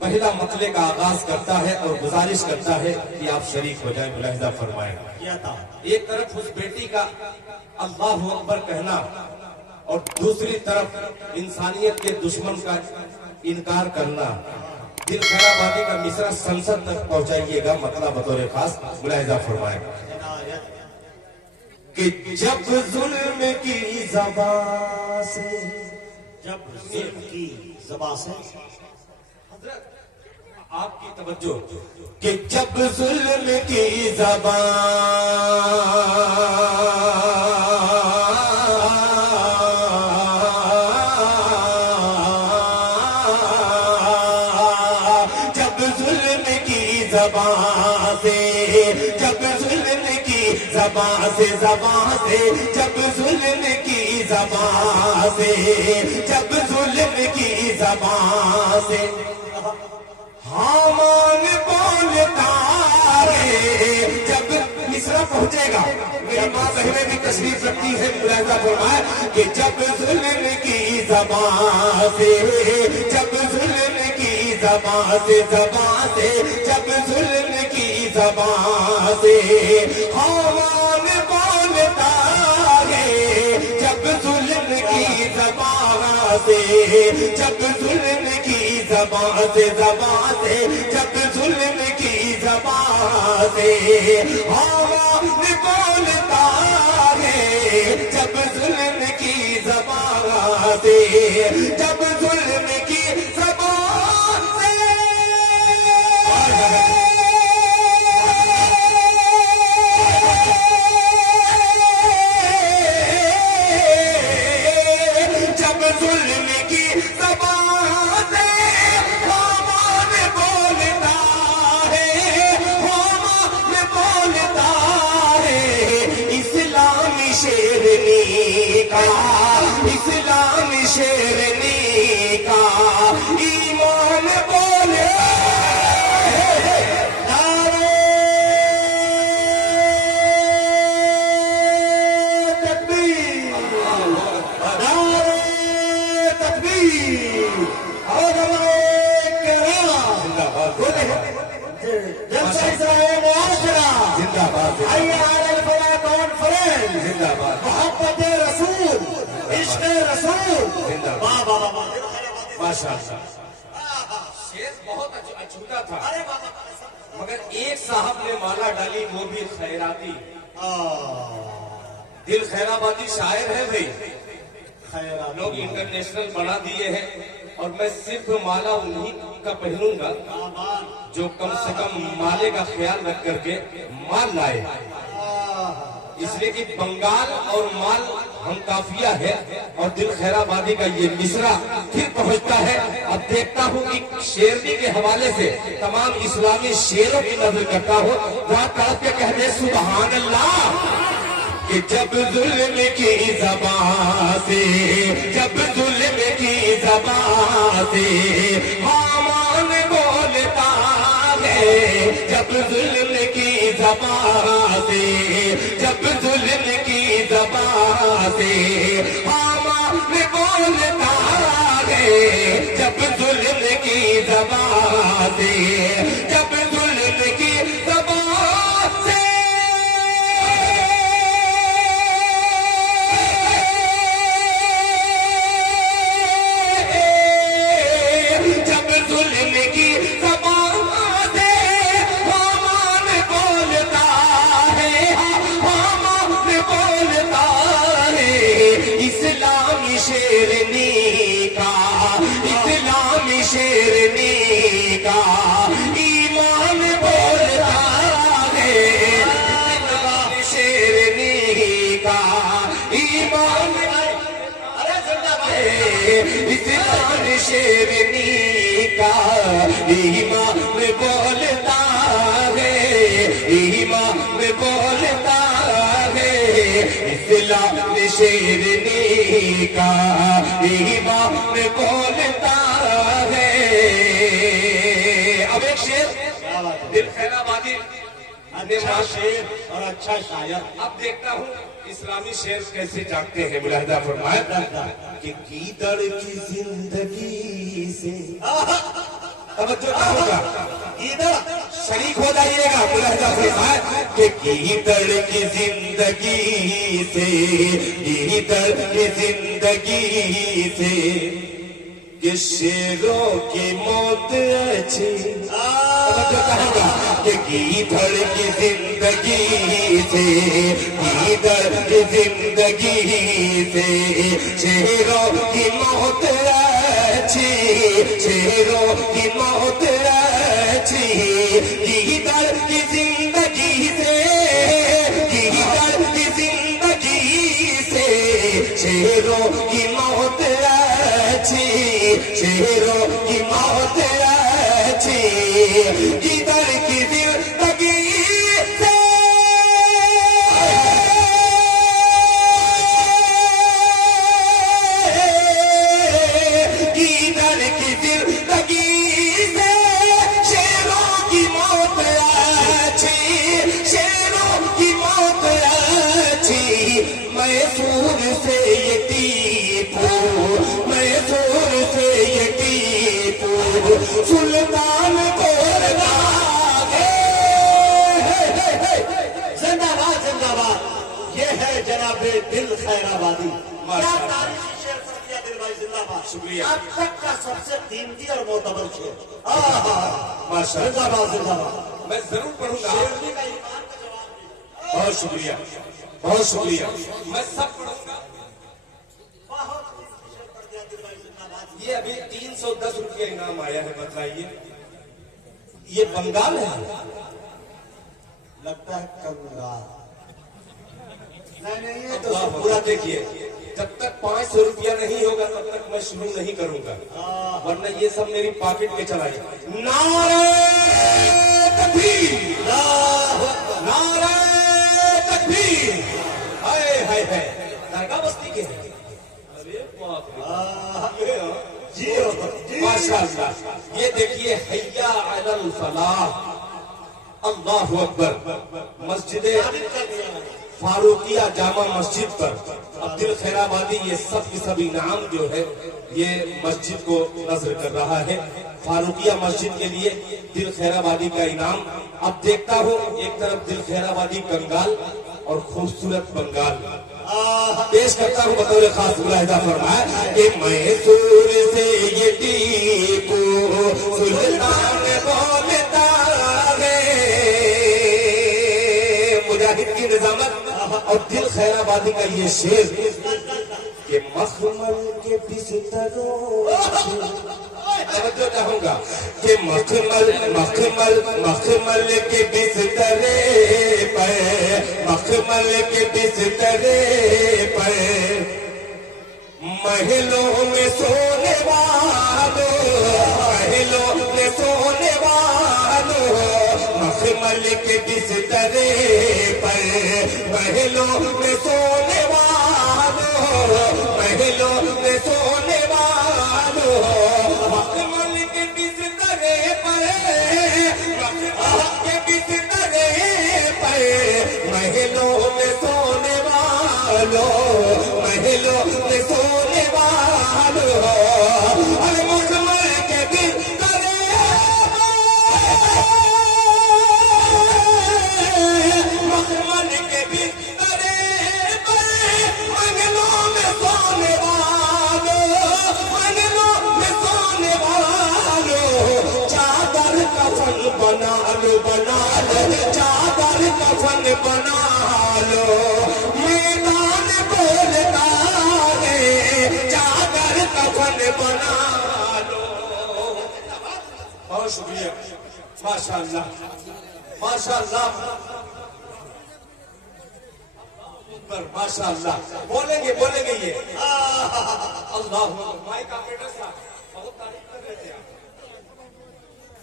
پہلا مطلع کا آغاز کرتا ہے اور گزارش کرتا ہے کہ آپ شریک ہو جائیں، ملاحظہ فرمائیں۔ ایک طرف اس بیٹی کا اللہ اکبر کہنا اور دوسری طرف انسانیت کے دشمن کا انکار کرنا۔ دل خیر آبادی کا مصرع سنسد تک پہنچائیے گا، مطلب بطور خاص ملاحظہ فرمائیں کہ جب ظلم کی زبان سے، جب ظلم کی زبان سے، حضرت آپ کی توجہ، کہ جب ظلم کی زبان، جب ظلم کی زبان سے، جب ظلم کی زبان سے، زبان سے، جب ظلم کی زبان سے، جب ظلم کی زبان سے حامان بولتا ہے، جب مصرع پہنچے گا، میری ماں بہنیں بھی تشریف رکھتی ہے، ملاحظہ فرمائے کہ جب ظلم کی زبان سے، جب ظلم کی زبان سے، زبان سے، جب ظلم کی زبان سے حامان بولتا ہے، جب ظلم کی زبان سے، جب ظلم کی زبان سے، زبان سے، جب ظلم کی زبان سے حامان بولتا ہے، جب ظلم کی زبان سے، جب ظلم کی زبان سے، جب ظلم کی زبان سے حامان بولتا ہے، حامان بولتا ہے، اسلامی شیرنی کا، اسلامی شیرنی کا ایمان بولے، نعرہ تکبیر، نعرہ تکبیر، اور ہمارے کرام جلسہ اسرائیل معاشرہ زندہ باد، حی علی الفلاح کانفرنس زندہ باد، محبت رسول، عشق رسول زندہ باد، ماشاءاللہ۔ شیر بہت اچھوٹا تھا، مگر ایک صاحب نے مالا ڈالی، وہ بھی خیراتی، دل خیر آبادی شاعر ہے بھائی، لوگ انٹرنیشنل بنا دیے ہیں، اور میں صرف مالا انہی کا پہنوں گا جو کم سے کم مالے کا خیال رکھ کر کے مال لائے، اس لیے کہ بنگال اور مال ہم کافیہ ہے، اور دل خیر آبادی کا یہ مصرع پھر پہنچتا ہے۔ اب دیکھتا ہوں کہ شیرنی کے حوالے سے تمام اسلامی شیروں کی نظر کرتا ہوں، وہاں تڑپ کے کہہ دے سبحان اللہ، کہ جب ظلم کی زبان سے، جب ظلم کی زبان سے حامان بولتا ہے، جب ظلم کی زبان سے، جب ظلم کی زبان سے حامان بولتا ہے، جب ظلم کی زبان سے، جب ظلم کی زبان سے، جب ظلم کی زبان سے حامان بولتا ہے، حامان بولتا ہے، اسلامی شیرنی کا، اسلامی شیرنی کا ایمان بولتا ہے، اسلامی شیرنی کا ایمان، اسلامی شیرنی کا ایمان بولتا ہے، ایمان بولتا ہے، اسلامی شیرنی کا ایمان بولتا ہے۔ اب ایک شعر دل خیر آبادی، اچھا شعر اور اچھا شاعر، اب دیکھتا ہوں اسلامی شعر کیسے جاگتے ہیں، ملاحظہ فرمائے کہ گیدڑ کی زندگی سے توجہ کروں گا، ادھر شریک ہو جائیے گا. ملاحظہ فرمائے کہ گیدڑ کی زندگی سے، گیدڑ کی زندگی سے کہ شیروں کی موت اچھی. توجہ کروں گا کہ گیدڑ کی زندگی سے، گیدڑ کی زندگی سے شیروں کی موت اچھی، شیروں کی موت اچھی. گیدڑ کی زندگی سے، گیدڑ کی زندگی سے شیروں کی موت اچھی، شیروں کی موت اچھی. گیدڑ کی زندگی سے گیدڑ کی زندگی سے شیروں کی موت اچھی، شیروں کی موت اچھی. میسور سے یہ ٹیپو، میسور سے یہ ٹیپو سلطان کو زندہ باد، زندہ باد. یہ ہے جناب دل خیر آبادی. کیا تاریخی شعر پڑھ دیا دل بھائی، زندہ باد. شکریہ. اب تک کا سب سے قیمتی اور معتبر شعر. ماشاء اللہ. زندہ باد، زندہ باد. میں ضرور پڑھوں گا. شیرنی کا ایمان کا جواب دیا. بہت شکریہ، بہت شکریہ. میں سب پڑھوں گا. بہت قیمتی شعر پڑھ دیا دل بھائی، زندہ باد. یہ ابھی 310 روپیہ انعام آیا ہے. بتائیے یہ بنگال ہے؟ لگتا ہے کنگال. نہیں یہ تو اللہ پورا دیکھیے، جب تک 500 روپیہ نہیں ہوگا تب تک میں شروع نہیں کروں گا، ورنہ یہ سب میری پاکٹ میں چلائے. نعرہ تکبیر، نعرہ تکبیر. ہائے ہائے ہائے، درگاہ بستی کے ہیں. ارے باپ رے. جی ماشاء اللہ. یہ دیکھیے حیا علی الفلاح. اللہ اکبر. مسجد فاروقیہ جامع مسجد پر عبدل خیر آبادی یہ سب کی سب انعام جو ہے یہ مسجد کو نظر کر رہا ہے. فاروقیہ مسجد کے لیے دل خیر آبادی کا انعام. اب دیکھتا ہوں ایک طرف دل خیر آبادی کنگال اور خوبصورت بنگال. پیش کرتا ہوں بطور خاص. ملاحظہ فرمائے کہ میسور سے یہ ٹیپو سلطان بولتا ہے. مجاہد کی نظامت اور دل خیر آبادی کا یہ شعر کہ مخمل کے بستروں توجہ چاہوں گا کہ مخمل مخمل مخمل کے بسترے پر، مخمل کے بسترے پر محلوں میں سونے والوں، محلوں میں سونے والوں مخمل کے بسترے پر، محلوں میں سونے والوں، محلوں میں سونے والوں مخمل کے بسترے پر، مخمل کے بسترے پر محلوں میں سونے والوں، محلوں میں سونے والوں. ارے مخمل کے بسترے مخمل کے بسترے پر محلوں میں سونے والوں، محلوں میں سونے والوں. چادر کفن بنا لو، بنا لو چادر کفن بنا لو. میدان بولتا ہے چادر کفن بنا لو. بہت شکریہ. ماشاء اللہ، ماشاء اللہ، ماشاء اللہ. بولیں گے بولیں گے یہ. اللہ مائک آپریٹر صاحب بہت تعریف کر رہے تھے آپ.